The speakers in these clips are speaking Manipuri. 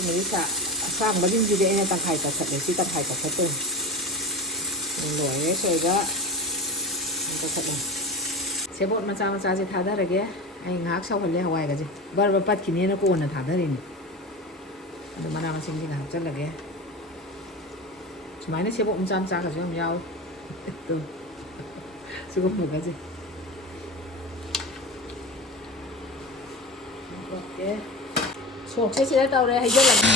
ꯁꯤꯃꯗꯤ ꯑꯁꯥꯡꯕꯁꯤꯡꯁꯤꯗꯤ ꯑꯩꯅ ꯇꯪꯈꯥꯏ ꯀꯛꯊꯠꯂꯦ ꯁꯤ ꯇꯪꯈꯥꯏ ꯀꯛꯊꯠꯇꯣꯏꯅꯤ ꯂꯣꯏꯔꯦ ꯁꯣꯏꯒ ꯀꯛꯊꯠꯂꯦ ꯁꯦꯕꯣꯠ ꯃꯆꯥ ꯃꯆꯥꯁꯦ ꯊꯥꯗꯔꯒꯦ ꯑꯩ ꯉꯥꯏꯍꯥꯛ ꯁꯧꯍꯜꯂꯦ ꯍꯋꯥꯏꯒꯁꯦ ꯕꯔꯕꯔ ꯄꯠꯈꯤꯅꯦꯅ ꯀꯣꯟꯅ ꯊꯥꯗꯔꯤꯅꯤ ꯑꯗꯨ ꯃꯅꯥ ꯃꯁꯤꯡꯁꯤꯒ ꯍꯥꯞꯆꯜꯂꯒꯦ ꯁꯨꯃꯥꯏꯅ ꯁꯦꯕꯣꯠ ꯃꯆꯥ ꯃꯆꯥꯒꯁꯨ ꯌꯥꯝ ꯌꯥꯎꯏ ꯁꯤꯒꯨꯝꯕꯒꯁꯦ ꯑꯣꯀꯦ ꯁꯣꯛꯁꯦ ꯁꯤꯗ ꯇꯧꯔꯦ ꯍꯩꯖꯤꯜꯂꯒ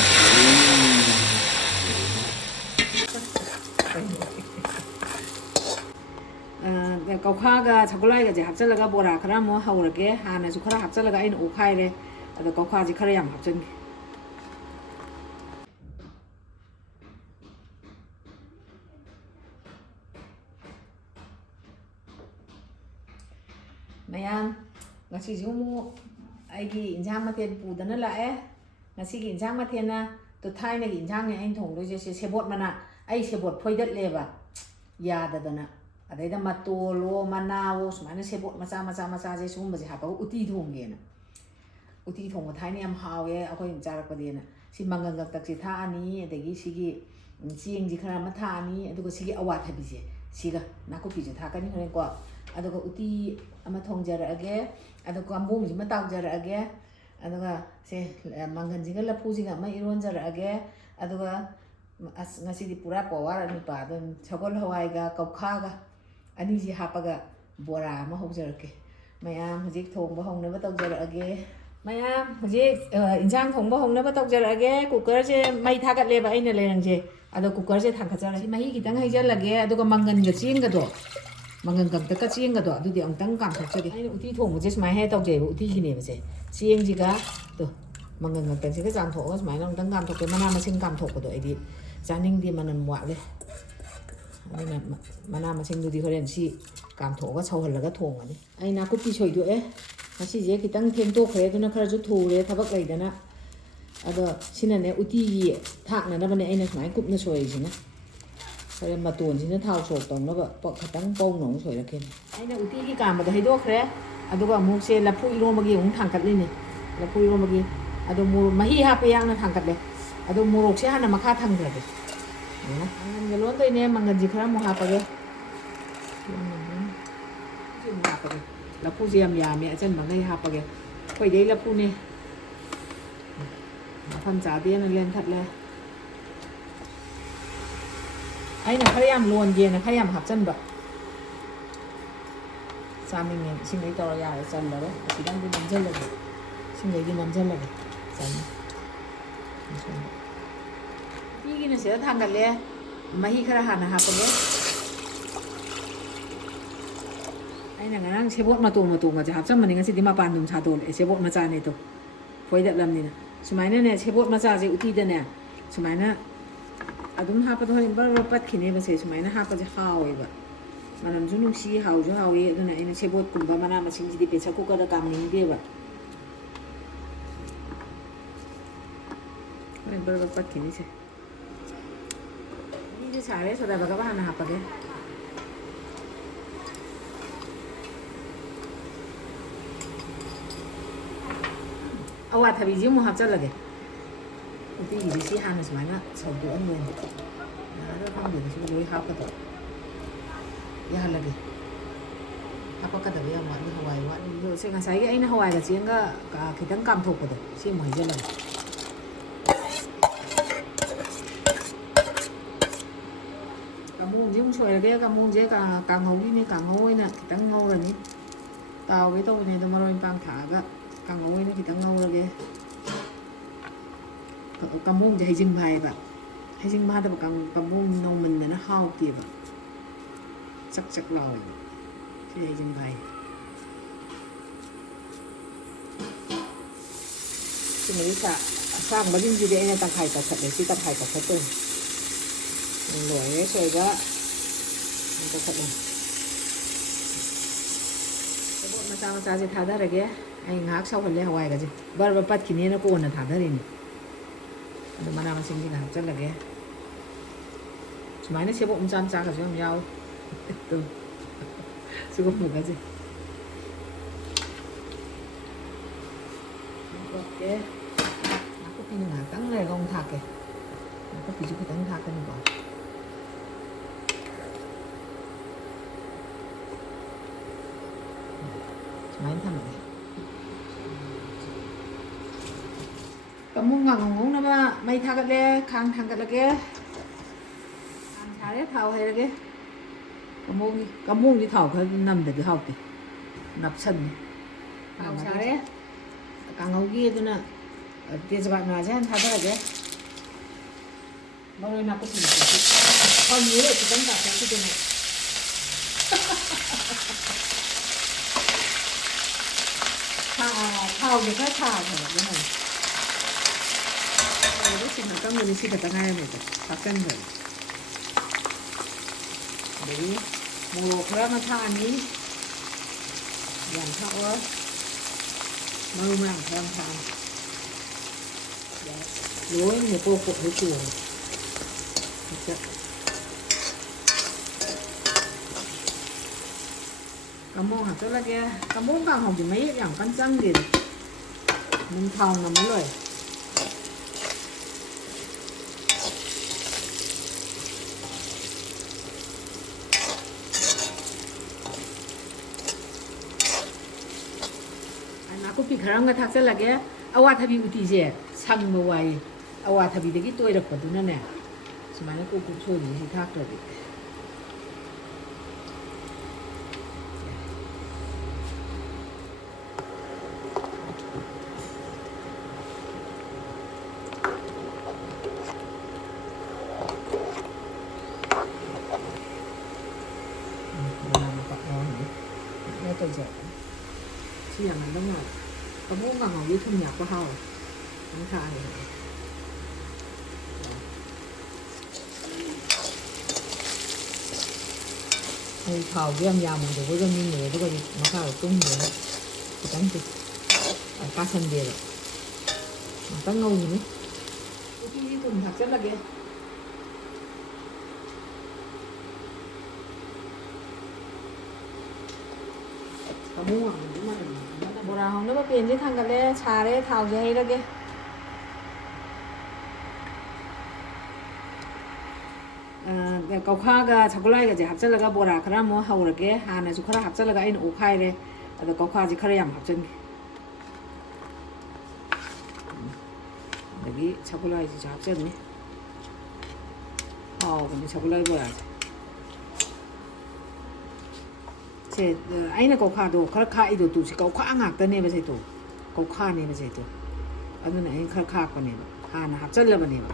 ꯀꯧꯈꯥꯒ ꯁꯒꯣꯜꯍꯋꯥꯏꯒꯁꯦ ꯍꯥꯞꯆꯤꯜꯂꯒ ꯕꯣꯔꯥ ꯈꯔ ꯑꯃꯨꯛ ꯍꯧꯔꯒꯦ ꯍꯥꯟꯅꯁꯨ ꯈꯔ ꯍꯥꯞꯆꯤꯜꯂꯒ ꯑꯩꯅ ꯑꯣꯠꯈꯥꯏꯔꯦ ꯑꯗꯣ ꯀꯧꯈꯥꯁꯦ ꯈꯔ ꯌꯥꯝ ꯍꯥꯞꯆꯤꯟꯒꯦ ꯃꯌꯥꯝ ꯉꯁꯤꯁꯨ ꯑꯃꯨꯛ ꯑꯩꯒꯤ ꯏꯟꯖꯥꯡ ꯃꯊꯦꯜ ꯄꯨꯗꯅ ꯂꯥꯛꯑꯦ ꯉꯁꯤꯒꯤ ꯏꯟꯖꯥꯡ ꯃꯊꯦꯜꯅ ꯊꯥꯏꯅꯒꯤ ꯏꯟꯖꯥꯡꯅꯦ ꯑꯩꯅ ꯊꯣꯡꯗꯣꯏꯁꯦ ꯁꯦꯕꯣꯠ ꯃꯅꯥ ꯑꯩ ꯁꯦꯕꯣꯠ ꯐꯣꯏꯗꯠꯂꯦꯕ ꯌꯥꯗꯗꯅ ꯑꯗꯩꯗ ꯃꯇꯣꯜꯋꯣ ꯃꯅꯥꯋꯣ ꯁꯨꯃꯥꯏꯅ ꯁꯦꯕꯣꯠ ꯃꯆꯥ ꯃꯆꯥꯁꯦ ꯁꯤꯒꯨꯝꯕꯁꯦ ꯍꯥꯞꯄꯒ ꯎꯇꯤ ꯊꯣꯡꯒꯦꯅ ꯎꯇꯤ ꯊꯣꯡꯕ ꯊꯥꯏꯅ ꯌꯥꯝ ꯍꯥꯎꯋꯦ ꯑꯩꯈꯣꯏ ꯆꯥꯔꯛꯄꯗꯦꯅ ꯁꯤ ꯃꯪꯒꯟ ꯒꯛꯇꯛꯁꯦ ꯊꯥꯛꯑꯅꯤ ꯑꯗꯒꯤ ꯁꯤꯒꯤ ꯆꯦꯡꯁꯤ ꯈꯔ ꯑꯃ ꯊꯥꯛꯑꯅꯤ ꯑꯗꯨꯒ ꯁꯤꯒꯤ ꯑꯋꯥꯊꯕꯤꯁꯦ ꯁꯤꯒ ꯅꯥꯀꯨꯞꯄꯤꯁꯨ ꯊꯥꯛꯀꯅꯤ ꯍꯣꯔꯦꯟꯀꯣ ꯑꯗꯨꯒ ꯎꯇꯤ ꯑꯃ ꯊꯣꯡꯖꯔꯛꯑꯒꯦ ꯑꯗꯨꯒ ꯀꯥꯡꯕꯣꯡꯁꯤꯃ ꯇꯥꯎꯖꯔꯛꯑꯒꯦ ꯑꯗꯨꯒ ꯁꯦ ꯃꯪꯒꯟꯁꯤꯒ ꯂꯐꯨꯁꯤꯒ ꯑꯃ ꯏꯔꯣꯟꯖꯔꯛꯑꯒꯦ ꯑꯗꯨꯒ ꯑꯁ ꯉꯁꯤꯗꯤ ꯄꯨꯔꯥ ꯄꯋꯥꯔ ꯑꯅꯤꯄꯥ ꯑꯗꯨꯝ ꯁꯒꯣꯜ ꯍꯋꯥꯏꯒ ꯀꯧꯈꯥꯒ ꯑꯅꯤꯁꯤ ꯍꯥꯞꯄꯒ ꯕꯣꯔꯥ ꯑꯃ ꯍꯧꯖꯔꯛꯀꯦ ꯃꯌꯥꯝ ꯍꯧꯖꯤꯛ ꯊꯣꯡꯕ ꯍꯧꯅꯕ ꯇꯧꯖꯔꯛꯑꯒꯦ ꯃꯌꯥꯝ ꯍꯧꯖꯤꯛ ꯏꯟꯖꯥꯡ ꯊꯣꯡꯕ ꯍꯧꯅꯕ ꯇꯧꯖꯔꯛꯑꯒꯦ ꯀꯨꯀꯔꯁꯦ ꯃꯩ ꯊꯥꯒꯠꯂꯦꯕ ꯑꯩꯅ ꯂꯩꯔꯪꯁꯦ ꯑꯗꯣ ꯀꯨꯀꯔꯁꯦ ꯊꯥꯡꯒꯠꯆꯔꯛꯑꯦ ꯃꯍꯤ ꯈꯤꯇꯪ ꯍꯩꯖꯤꯜꯂꯒꯦ ꯑꯗꯨꯒ ꯃꯪꯒꯟꯒ ꯆꯦꯡꯒꯗꯣ ꯃꯪꯒꯟ ꯀꯪꯇꯛꯀ ꯆꯦꯡꯒꯗꯣ ꯑꯗꯨꯗꯤ ꯑꯃꯨꯛꯇꯪ ꯀꯥꯝꯊꯣꯛꯆꯒꯦ ꯑꯩꯅ ꯎꯇꯤ ꯊꯣꯡꯕꯁꯦ ꯁꯨꯃꯥꯏꯅ ꯍꯦꯛ ꯇꯧꯖꯩꯑꯕ ꯎꯇꯤꯒꯤꯅꯦꯕꯁꯦ ꯆꯦꯡꯁꯤꯒ ꯃꯪꯒꯟ ꯀꯪꯇꯛꯁꯤꯒ ꯆꯥꯝꯊꯣꯛꯑꯒ ꯁꯨꯃꯥꯏꯅ ꯑꯃꯨꯛꯇꯪ ꯀꯥꯝꯊꯣꯛꯀꯦ ꯃꯅꯥ ꯃꯁꯤꯡ ꯀꯥꯝꯊꯣꯛꯄꯗꯣ ꯑꯩꯗꯤ ꯆꯥꯅꯤꯡꯗꯦ ꯃꯅꯝ ꯋꯥꯠꯂꯦ ꯑꯗꯨꯅ ꯃꯅꯥ ꯃꯁꯤꯡꯗꯨꯗꯤ ꯍꯣꯔꯦꯟ ꯁꯤ ꯀꯥꯝꯊꯣꯛꯑꯒ ꯁꯧꯍꯜꯂꯒ ꯊꯣꯡꯒꯅꯤ ꯑꯩ ꯅꯥꯀꯨꯞꯄꯤ ꯁꯣꯏꯗꯣꯛꯑꯦ ꯉꯁꯤꯁꯦ ꯈꯤꯇꯪ ꯊꯦꯡꯗꯣꯛꯈ꯭ꯔꯦ ꯑꯗꯨꯅ ꯈꯔꯁꯨ ꯊꯨꯔꯦ ꯊꯕꯛ ꯂꯩꯗꯅ ꯑꯗꯣ ꯁꯤꯅꯅꯦ ꯎꯇꯤꯒꯤ ꯊꯥꯛꯅꯅꯕꯅꯦ ꯑꯩꯅ ꯁꯨꯃꯥꯏꯅ ꯀꯨꯞꯅ ꯁꯣꯏꯔꯤꯁꯤꯅ ꯍꯣꯔꯦꯟ ꯃꯇꯣꯟꯁꯤꯅ ꯊꯥꯎ ꯁꯣꯛ ꯇꯧꯅꯕ ꯈꯤꯇꯪ ꯄꯧꯅ ꯑꯃꯨꯛ ꯁꯣꯏꯔꯛꯀꯦꯅꯤ ꯑꯩꯅ ꯎꯇꯤꯒꯤ ꯀꯥꯝꯕꯗ ꯍꯩꯗꯣꯛꯈ꯭ꯔꯦ ꯑꯗꯨꯒ ꯑꯃꯨꯛꯁꯦ ꯂꯐꯨ ꯏꯔꯣꯝꯕꯒꯤ ꯑꯃꯨꯛ ꯊꯥꯡꯀꯠꯂꯤꯅꯦ ꯂꯐꯨ ꯏꯔꯣꯝꯕꯒꯤ ꯑꯗꯣ ꯃꯍꯤ ꯍꯥꯞꯄ ꯌꯥꯛꯅ ꯊꯥꯡꯀꯠꯂꯦ ꯑꯗꯣ ꯃꯣꯔꯣꯛꯁꯦ ꯍꯥꯟꯅ ꯃꯈꯥ ꯊꯝꯈ꯭ꯔꯒꯦ ꯃꯪꯒꯟꯒ ꯂꯣꯟꯗꯣꯏꯅꯦ ꯃꯪꯒꯟꯁꯤ ꯈꯔ ꯑꯃꯨꯛ ꯍꯥꯞꯄꯒꯦ ꯑꯃꯨꯛ ꯍꯥꯞꯄꯒꯦ ꯂꯐꯨꯁꯦ ꯌꯥꯝ ꯌꯥꯝꯃꯦ ꯑꯆꯟꯕꯉꯩ ꯍꯥꯞꯄꯒꯦ ꯑꯩꯈꯣꯏꯗꯩ ꯂꯐꯨꯅꯦ ꯃꯐꯝ ꯆꯥꯗꯦꯅ ꯂꯦꯟꯊꯠꯂꯦ ꯑꯩꯅ ꯈꯔ ꯌꯥꯝ ꯂꯣꯟꯒꯦꯅ ꯈꯔ ꯌꯥꯝ ꯍꯥꯞꯆꯟꯕ ꯆꯥꯅꯤꯡꯉꯦ ꯏꯁꯤꯡꯗꯩ ꯇꯧꯔ ꯌꯥꯔꯦ ꯆꯜꯂꯔꯣꯏ ꯈꯤꯇꯪꯗꯤ ꯅꯝꯁꯤꯜꯂꯒꯦ ꯏꯁꯤꯡꯗꯩꯗꯤ ꯅꯝꯁꯤꯜꯂꯒꯦ ꯆꯜꯂꯦ ꯎꯇꯤꯒꯤꯅ ꯁꯤꯗ ꯊꯥꯡꯒꯠꯂꯦ ꯃꯍꯤ ꯈꯔ ꯍꯥꯟꯅ ꯍꯥꯞꯄꯒꯦ ꯑꯩꯅ ꯉꯔꯥꯡ ꯁꯦꯕꯣꯠ ꯃꯇꯣꯡꯒꯁꯦ ꯍꯥꯞꯆꯟꯕꯅꯤ ꯉꯁꯤꯗꯤ ꯃꯄꯥꯟ ꯑꯗꯨꯝ ꯁꯥꯗꯣꯛꯂꯛꯑꯦ ꯁꯦꯕꯣꯠ ꯃꯆꯥꯅꯦꯗꯣ ꯐꯣꯏꯗꯠꯂꯝꯅꯤꯅ ꯁꯨꯃꯥꯏꯅꯅꯦ ꯁꯦꯕꯣꯠ ꯃꯆꯥꯁꯦ ꯎꯇꯤꯗꯅꯦ ꯁꯨꯃꯥꯏꯅ ꯑꯗꯨꯝ ꯍꯥꯞꯄꯗ ꯍꯣꯔꯦꯟ ꯕꯔ ꯄꯠꯈꯤꯅꯦꯕꯁꯦ ꯁꯨꯃꯥꯏꯅ ꯍꯥꯞꯄꯁꯦ ꯍꯥꯎꯋꯦꯕ ꯃꯅꯝꯁꯨ ꯅꯨꯡꯁꯤ ꯍꯥꯎꯁꯨ ꯍꯥꯎꯋꯤ ꯑꯗꯨꯅ ꯑꯩꯅ ꯁꯦꯕꯣꯠꯀꯨꯝꯕ ꯃꯅꯥ ꯃꯁꯤꯡꯁꯤꯗꯤ ꯄ꯭ꯔꯦꯁꯔ ꯀꯨꯀꯔꯗ ꯀꯥꯝꯅꯤꯡꯗꯦꯕ ꯍꯣꯔꯦꯟ ꯕꯔ ꯄꯠꯈꯤꯅꯤꯁꯦ ꯃꯍꯤꯁꯦ ꯁꯥꯔꯦ ꯁꯣꯗꯥꯕꯒꯕ ꯍꯥꯟꯅ ꯍꯥꯞꯄꯒꯦ ꯑꯋꯥꯊꯕꯤꯁꯤ ꯑꯃꯨꯛ ꯍꯥꯞꯆꯜꯂꯒꯦ ꯎꯇꯤꯒꯤꯗꯤ ꯁꯤ ꯍꯥꯟꯅ ꯁꯨꯃꯥꯏꯅ ꯁꯧꯗꯣꯛꯑꯟꯗꯣꯏꯅꯤ ꯌꯥꯔ ꯈꯪꯗꯦꯅ ꯁꯤꯕꯨ ꯂꯣꯏ ꯍꯥꯞꯀꯗꯕ ꯌꯥꯍꯜꯂꯒꯦ ꯍꯥꯞꯄꯛꯀꯗꯕ ꯌꯥꯝ ꯋꯥꯠꯂꯤ ꯍꯋꯥꯏ ꯋꯥꯠꯂꯤ ꯁꯤ ꯉꯁꯥꯏꯒꯤ ꯑꯩꯅ ꯍꯋꯥꯏꯒ ꯆꯦꯡꯒ ꯈꯤꯇꯪ ꯀꯥꯝꯊꯣꯛꯄꯗꯣ ꯁꯤ ꯑꯃꯨꯛ ꯍꯩꯖꯤꯜꯂꯒꯦ ꯀꯥꯡꯍꯧꯁꯦ ꯑꯃꯨꯛ ꯁꯣꯏꯔꯒꯦ ꯀꯥꯡꯍꯧꯁꯦ ꯀꯥꯡꯍꯧꯒꯤꯅꯤ ꯀꯥꯡꯍꯧ ꯑꯣꯏꯅ ꯈꯤꯇꯪ ꯉꯧꯔꯅꯤ ꯇꯥꯎꯒꯦ ꯇꯧꯕꯅꯦ ꯑꯗꯣ ꯃꯔꯣꯏ ꯃꯄꯥꯡ ꯊꯥꯛꯑꯒ ꯀꯥꯡꯍꯧ ꯑꯣꯏꯅ ꯈꯤꯇꯪ ꯉꯧꯔꯒꯦ ꯀꯥꯡꯕꯣꯡꯁꯦ ꯍꯩꯖꯤꯡꯕ ꯍꯥꯏꯌꯦꯕ ꯍꯩꯖꯤꯡꯕ ꯍꯥꯗꯕ ꯀꯥꯡꯕꯣꯡ ꯅꯧꯃꯟꯗꯅ ꯍꯥꯎꯇꯦꯕ ꯆꯛ ꯆꯛ ꯂꯥꯎꯋꯦꯕ ꯁꯤ ꯍꯩꯖꯤꯡꯕ ꯍꯥꯏ ꯁꯤꯃꯗꯤ ꯑꯁꯥꯡꯕꯁꯤꯡꯁꯤꯗꯤ ꯑꯩꯅ ꯇꯪꯈꯥꯏ ꯀꯛꯊꯠꯂꯦ ꯁꯤ ꯇꯪꯈꯥꯏ ꯀꯛꯊꯠꯇꯣꯏꯅꯤ ꯂꯣꯏꯔꯦ ꯁꯣꯏꯒ ꯀꯛꯊꯠꯂꯦ ꯁꯦꯕꯣꯠ ꯃꯆꯥ ꯃꯆꯥꯁꯦ ꯊꯥꯗꯔꯒꯦ ꯑꯩ ꯉꯥꯏꯍꯥꯛ ꯁꯧꯍꯜꯂꯦ ꯍꯋꯥꯏꯒꯁꯦ ꯕꯔꯕꯔ ꯄꯠꯈꯤꯅꯦꯅ ꯀꯣꯟꯅ ꯊꯥꯗꯔꯤꯅꯤ ꯑꯗꯨ ꯃꯅꯥ ꯃꯁꯤꯡꯁꯤꯒ ꯍꯥꯞꯆꯜꯂꯒꯦ ꯁꯨꯃꯥꯏꯅ ꯁꯦꯕꯣꯠ ꯃꯆꯥ ꯃꯆꯥꯒꯁꯨ ꯌꯥꯝ ꯌꯥꯎꯏ ꯁꯤꯒꯨꯝꯕꯒꯁꯦ ꯑꯣꯀꯦ ꯅꯥꯀꯨꯞꯄꯤꯅ ꯉꯥꯏꯍꯥꯛꯇꯪ ꯂꯩꯔꯒ ꯑꯃꯨꯛ ꯊꯥꯛꯀꯦ ꯅꯥꯀꯨꯞꯄꯤꯁꯨ ꯈꯤꯇꯪ ꯊꯥꯛꯀꯅꯤꯀꯣ ꯁꯨꯃꯥꯏꯅ ꯊꯝꯃꯒꯦ ꯀꯥꯡꯃꯣꯡ ꯉꯥꯡꯉꯧ ꯉꯧꯅꯕ ꯃꯩ ꯊꯥꯒꯠꯂꯦ ꯈꯥꯡ ꯊꯥꯡꯒꯠꯂꯒꯦ ꯈꯥꯡ ꯁꯥꯔꯦ ꯊꯥꯎ ꯍꯩꯔꯒꯦ ꯀꯥꯡꯃꯣꯡꯗꯤ ꯊꯥꯎ ꯈꯔ ꯅꯝꯗꯗꯤ ꯍꯥꯎꯇꯦ ꯅꯞꯁꯟꯅꯤ ꯊꯥꯎ ꯁꯥꯔꯦ ꯀꯥꯡꯍꯧꯒꯤ ꯑꯗꯨꯅ ꯇꯦꯖꯄꯥꯠ ꯃꯅꯥꯁꯦ ꯍꯥꯟꯅ ꯊꯥꯗꯔꯒꯦ ꯃꯔꯣꯏ ꯅꯥꯀꯨꯞꯄꯤ ꯐꯪꯉꯦ ꯈꯤꯇꯪ ꯇꯥꯊꯣꯛꯈꯤꯗꯅ ꯊꯥꯎꯁꯦ ꯈꯔ ꯁꯥꯈ꯭ꯔꯕ ꯁꯤ ꯅꯥꯀꯟꯒꯅꯤ ꯁꯤ ꯈꯛꯇ ꯉꯥꯏꯔꯝꯃꯦꯕ ꯊꯥꯛꯆꯟꯈ꯭ꯔꯦ ꯑꯗꯒꯤ ꯃꯣꯔꯣꯛ ꯈꯔ ꯑꯃ ꯊꯥꯛꯑꯅꯤ ꯌꯥꯝ ꯊꯥꯛꯑꯣ ꯃꯔꯨ ꯃꯔꯥꯡ ꯈꯔ ꯑꯃ ꯊꯥꯛꯑꯅꯤ ꯂꯣꯏꯅ ꯄꯣꯛ ꯄꯣꯛ ꯆꯣꯡꯉꯦ ꯀꯥꯡꯃꯣꯡ ꯍꯥꯞꯆꯤꯜꯂꯒꯦ ꯀꯥꯡꯃꯣꯡ ꯀꯥꯡꯍꯧꯗꯤ ꯃꯌꯦꯛ ꯌꯥꯝ ꯀꯟꯅ ꯆꯪꯗꯦꯗ ꯑꯗꯨꯝ ꯊꯥꯎ ꯅꯝꯃ ꯂꯣꯏꯔꯦ ꯅꯥꯀꯨꯞꯄꯤ ꯈꯔ ꯑꯃꯒ ꯊꯥꯛꯆꯜꯂꯒꯦ ꯑꯋꯥꯊꯕꯤ ꯎꯇꯤꯁꯦ ꯁꯪꯕ ꯋꯥꯏꯌꯦ ꯑꯋꯥꯊꯕꯤꯗꯒꯤ ꯇꯣꯏꯔꯛꯄꯗꯨꯅꯅꯦ ꯁꯨꯃꯥꯏꯅ ꯀꯨꯞ ꯀꯨꯞ ꯁꯣꯏꯔꯤꯁꯤ ꯁꯤ ꯊꯥꯛꯇ꯭ꯔꯗꯤ ꯁꯤ ꯌꯥꯝꯍꯟꯕ ꯃꯥꯜꯂꯦ ꯀꯥꯡꯃꯣꯡ ꯀꯥꯡꯍꯧꯗꯤ ꯊꯨꯝ ꯌꯥꯛꯄ ꯍꯥꯎꯋꯦ ꯑꯗꯨꯝ ꯊꯥꯛꯑꯒꯦ ꯑꯩ ꯊꯥꯎꯁꯦ ꯌꯥꯝ ꯌꯥꯝꯃꯣꯏꯗꯧꯕꯒ ꯅꯤꯡꯉꯨꯔꯦ ꯑꯗꯨꯒ ꯃꯈꯥꯗ ꯇꯨꯡꯗꯦꯅ ꯈꯤꯇꯪꯁꯦ ꯀꯥꯁꯟꯗꯦꯕ ꯉꯥꯛꯇꯪ ꯉꯧꯈꯤꯅꯤ ꯎꯇꯤꯁꯤ ꯊꯨꯝ ꯊꯥꯛꯆꯜꯂꯒꯦ ꯕꯣꯔꯥ ꯍꯧꯅꯕ ꯄꯦꯟꯁꯦ ꯊꯥꯡꯒꯠꯂꯦ ꯁꯥꯔꯦ ꯊꯥꯎꯁꯦ ꯍꯩꯔꯒꯦ ꯀꯧꯈꯥꯒ ꯁꯒꯣꯜꯍꯋꯥꯏꯒꯁꯦ ꯍꯥꯞꯆꯤꯜꯂꯒ ꯕꯣꯔꯥ ꯈꯔ ꯑꯃꯨꯛ ꯍꯧꯔꯒꯦ ꯍꯥꯟꯅꯁꯨ ꯈꯔ ꯍꯥꯞꯆꯤꯜꯂꯒ ꯑꯩꯅ ꯑꯣꯠꯈꯥꯏꯔꯦ ꯑꯗꯣ ꯀꯧꯈꯥꯁꯦ ꯈꯔ ꯌꯥꯝ ꯍꯥꯞꯆꯤꯟꯒꯦ ꯑꯗꯒꯤ ꯁꯒꯣꯜꯍꯋꯥꯏꯁꯤꯁꯨ ꯍꯥꯞꯆꯤꯜꯂꯤ ꯍꯥꯎꯕꯅꯤ ꯁꯒꯣꯜꯍꯋꯥꯏ ꯕꯣꯔꯥꯁꯦ ꯁꯦ ꯑꯩꯅ ꯀꯧꯈꯥꯗꯣ ꯈꯔ ꯈꯥꯛꯏꯗꯣ ꯇꯨ ꯁꯤ ꯀꯧꯈꯥ ꯉꯥꯛꯇꯅꯦꯕ ꯁꯦꯇꯣ ꯀꯧꯈꯥꯅꯦꯕ ꯁꯦꯇꯣ ꯑꯗꯨꯅ ꯑꯩꯅ ꯈꯔ ꯈꯥꯛꯄꯅꯦꯕ ꯍꯥꯟꯅ ꯍꯥꯞꯆꯤꯜꯂꯕꯅꯦꯕ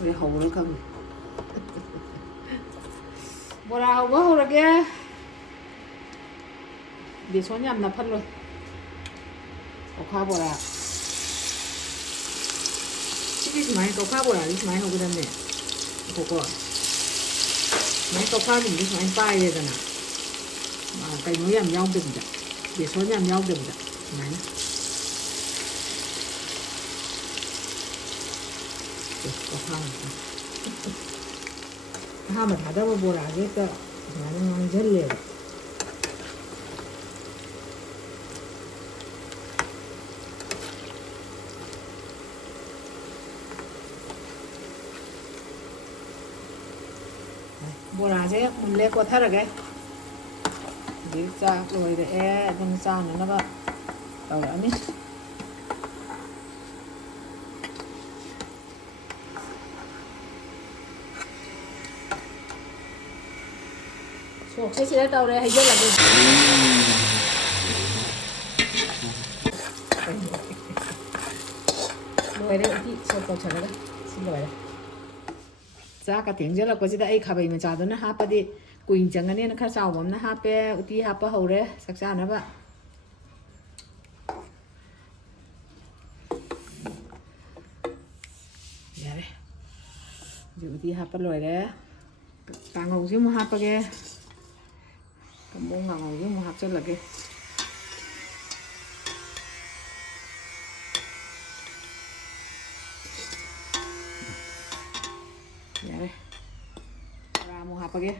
ꯑꯩꯈꯣꯏ ꯍꯧꯔ ꯈꯪꯉꯦ ꯕꯣꯔꯥ ꯍꯧꯕ ꯍꯧꯔꯒꯦ ꯕꯦꯁꯣꯟ ꯌꯥꯝ ꯅꯞꯍꯜꯂꯣꯏ ꯀꯧꯈꯥ ꯕꯣꯔꯥ ꯁꯤꯗꯤ ꯁꯨꯃꯥꯏꯅ ꯀꯧꯈꯥ ꯕꯣꯔꯥꯗꯤ ꯁꯨꯃꯥꯏꯅ ꯍꯧꯒꯗꯕꯅꯦ ꯀꯣ ꯁꯨꯃꯥꯏꯅ ꯀꯧꯈꯥꯒꯨꯝꯕꯗꯤ ꯁꯨꯃꯥꯏꯅ ꯄꯥꯏꯔꯦꯗꯅ ꯀꯩꯅꯣ ꯌꯥꯝ ꯌꯥꯎꯗꯕꯤꯗ ꯕꯦꯁꯣꯟ ꯌꯥꯝ ꯌꯥꯎꯗꯕꯤꯗ ꯁꯨꯃꯥꯏꯅ ꯀꯧꯈꯥ ꯑꯍꯥꯟꯕ ꯊꯥꯗꯕ ꯕꯣꯔꯥꯁꯦ ꯍꯦꯛꯇ ꯁꯨꯃꯥꯏꯅ ꯉꯥꯡꯁꯤꯜꯂꯦꯕ ꯕꯣꯔꯥꯁꯦ ꯃꯨꯜꯂꯦ ꯀꯣꯠꯊꯔꯒꯦ ꯍꯧꯖꯤꯛ ꯆꯥꯛ ꯂꯣꯏꯔꯛꯑꯦ ꯑꯗꯨꯅ ꯆꯥꯅꯅꯕ ꯇꯧꯔꯛꯑꯅꯤ ꯁꯣꯛꯁꯦ ꯁꯤꯗ ꯇꯧꯔꯦ ꯍꯩꯖꯤꯜꯂꯒꯦ ꯂꯣꯏꯔꯦ ꯎꯇꯤ ꯁꯣꯛ ꯇꯧꯁꯜꯂꯒ ꯁꯤ ꯂꯣꯏꯔꯦ ꯆꯥꯛꯀ ꯊꯦꯡꯖꯜꯂꯛꯄꯁꯤꯗ ꯑꯩ ꯈꯥꯕꯩ ꯃꯆꯥꯗꯨꯅ ꯍꯥꯞꯄꯗꯤ ꯀꯨꯏꯅ ꯆꯪꯒꯅꯦꯅ ꯈꯔ ꯆꯥꯎꯕ ꯑꯃꯅ ꯍꯥꯞꯄꯦ ꯎꯇꯤ ꯍꯥꯞꯄ ꯍꯧꯔꯦ ꯆꯥꯛ ꯆꯥꯅꯕ ꯌꯥꯔꯦ ꯍꯧꯖꯤꯛ ꯎꯇꯤ ꯍꯥꯞꯄ ꯂꯣꯏꯔꯦ ꯀꯥꯡꯉꯧꯁꯤ ꯑꯃꯨꯛ ꯍꯥꯞꯄꯒꯦ ꯀꯥꯡꯃꯣꯡ ꯀꯥꯡꯉꯧꯁꯤ ꯑꯃꯨꯛ ꯍꯥꯞꯆꯤꯜꯂꯒꯦ ꯌꯥꯔꯦ ꯕꯣꯔꯥ ꯑꯃꯨꯛ ꯍꯥꯞꯄꯒꯦ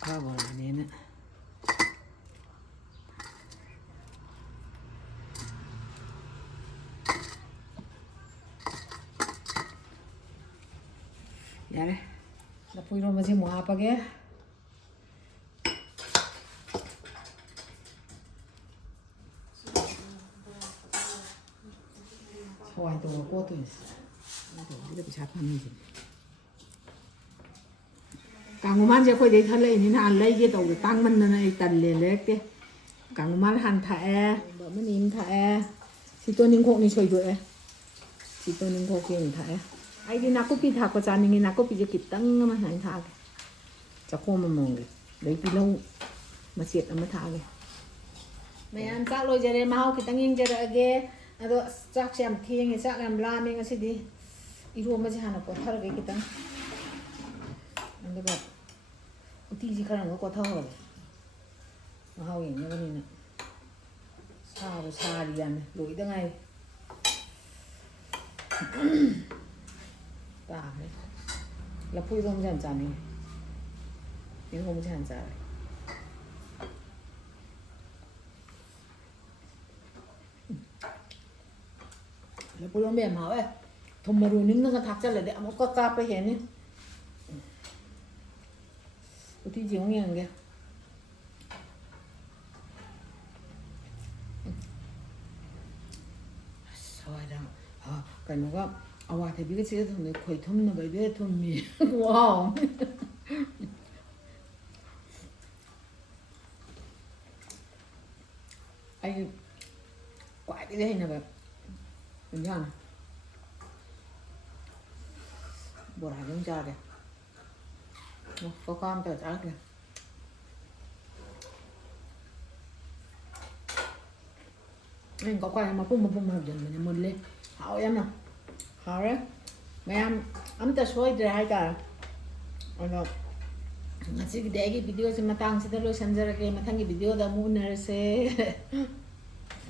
ꯈꯔ ꯕꯣꯔꯥꯅꯦꯅ ꯌꯥꯔꯦ ꯂꯐꯨ ꯏꯔꯣꯟꯕꯁꯦ ꯑꯃꯨꯛ ꯍꯥꯞꯄꯒꯦ ꯍꯋꯥꯏ ꯇꯧꯔ ꯀꯣꯠꯇꯣꯏꯅꯦ ꯁꯤꯗ ꯄꯩꯁꯥ ꯐꯪꯉꯤꯁꯦ ꯀꯥꯡꯉꯨꯃꯥꯟꯁꯦ ꯑꯩꯈꯣꯏꯗꯩ ꯈꯜꯂꯛꯏꯅꯤ ꯅꯍꯥꯟ ꯂꯩꯒꯦ ꯇꯧꯕꯗ ꯇꯥꯡꯃꯟꯗꯅ ꯑꯩ ꯇꯜꯂꯦ ꯂꯩꯔꯛꯇꯦ ꯀꯥꯡꯉꯨꯃꯥꯟ ꯍꯥꯟꯅ ꯊꯥꯛꯑꯦ ꯑꯃꯅꯤ ꯑꯃ ꯊꯥꯛꯑꯦ ꯁꯤ ꯇꯣꯅꯤꯡꯈꯣꯛꯅꯤ ꯁꯣꯏꯗꯣꯛꯑꯦ ꯁꯤ ꯇꯣꯅꯤꯡꯈꯣꯛꯁꯤ ꯑꯃꯨꯛ ꯊꯥꯛꯑꯦ ꯑꯩꯗꯤ ꯅꯥꯀꯨꯞꯄꯤ ꯊꯥꯛꯄ ꯆꯥꯅꯤꯡꯉꯤ ꯅꯥꯀꯨꯞꯄꯤꯁꯦ ꯈꯤꯇꯪ ꯑꯃ ꯁꯨꯃꯥꯏꯅ ꯊꯥꯛꯑꯒꯦ ꯆꯥꯛꯈꯣꯝ ꯑꯃꯃꯝꯒꯤ ꯑꯗꯩ ꯇꯤꯜꯍꯧ ꯃꯆꯦꯠ ꯑꯃ ꯊꯥꯛꯑꯒꯦ ꯃꯌꯥꯝ ꯆꯥꯛ ꯂꯣꯏꯖꯔꯦ ꯃꯍꯥꯎ ꯈꯤꯇꯪ ꯌꯦꯡꯖꯔꯛꯑꯒꯦ ꯑꯗꯣ ꯆꯥꯛꯁꯦ ꯌꯥꯝ ꯊꯦꯡꯉꯦ ꯆꯥꯛ ꯌꯥꯝ ꯂꯥꯝꯃꯦ ꯉꯁꯤꯗꯤ ꯏꯔꯣꯝꯕꯁꯦ ꯍꯥꯟꯅ ꯀꯣꯠꯊꯔꯒꯦ ꯈꯤꯇꯪ ꯑꯗꯨꯒ ꯎꯇꯤꯁꯤ ꯈꯔ ꯑꯃꯨꯛ ꯀꯣꯠꯊꯍꯧꯔꯒꯦ ꯃꯍꯥꯎ ꯌꯦꯡꯅꯕꯅꯤꯅ ꯁꯥꯕ ꯁꯥꯔꯤ ꯌꯥꯝꯅ ꯂꯣꯏꯗ ꯉꯥꯏꯔꯤ ꯇꯥꯈ꯭ꯔꯦ ꯂꯐꯨ ꯏꯔꯣꯝꯕꯁꯦ ꯌꯥꯝ ꯆꯥꯅꯤꯡꯉꯦ ꯏꯔꯣꯝꯕꯁꯦ ꯌꯥꯝ ꯆꯥꯔꯦ ꯂꯐꯨ ꯏꯔꯣꯝꯕ ꯌꯥꯝ ꯍꯥꯎꯋꯦ ꯊꯨꯝ ꯃꯔꯨ ꯅꯤꯡꯅꯒ ꯊꯥꯛꯆꯜꯂꯗꯤ ꯑꯃꯨꯛꯀ ꯀꯥꯞꯄ ꯍꯦꯟꯅꯤ 우티지 용이한 게 서와랑 그러니까 awathabi가 찍어 ꯊꯨꯝꯃꯦ ꯈꯣꯏ ꯊꯨꯝꯅꯕꯩꯗ ꯊꯨꯝꯃꯤ 와우 ꯑꯩ ꯈ꯭ꯋꯥꯏꯗꯒꯤ ꯍꯩꯅꯕ ꯏꯟꯖꯥꯡ ꯕꯣꯔꯥ ꯑꯗꯨꯝ ꯆꯥꯒꯦ ꯀꯣꯀꯥ ꯑꯝꯇ ꯆꯥꯒꯦ ꯑꯩ ꯀꯣꯀꯥꯁꯦ ꯃꯄꯨꯝ ꯃꯄꯨꯝ ꯍꯧꯖꯤꯟꯕꯅꯦ ꯃꯨꯜꯂꯦ ꯍꯥꯎꯋꯦ ꯌꯥꯝꯅ ꯍꯥꯎꯔꯦ ꯃꯌꯥꯝ ꯑꯝꯇ ꯁꯣꯏꯗ꯭ꯔꯦ ꯍꯥꯏꯇꯥꯔꯦ ꯑꯗꯣ ꯉꯁꯤꯒꯤꯗꯤ ꯑꯩꯒꯤ ꯚꯤꯗꯤꯑꯣꯁꯦ ꯃꯇꯥꯡꯁꯤꯗ ꯂꯣꯏꯁꯤꯟꯖꯔꯒꯦ ꯃꯊꯪꯒꯤ ꯚꯤꯗꯤꯑꯣꯗ ꯑꯃꯨꯛ ꯎꯅꯔꯁꯦ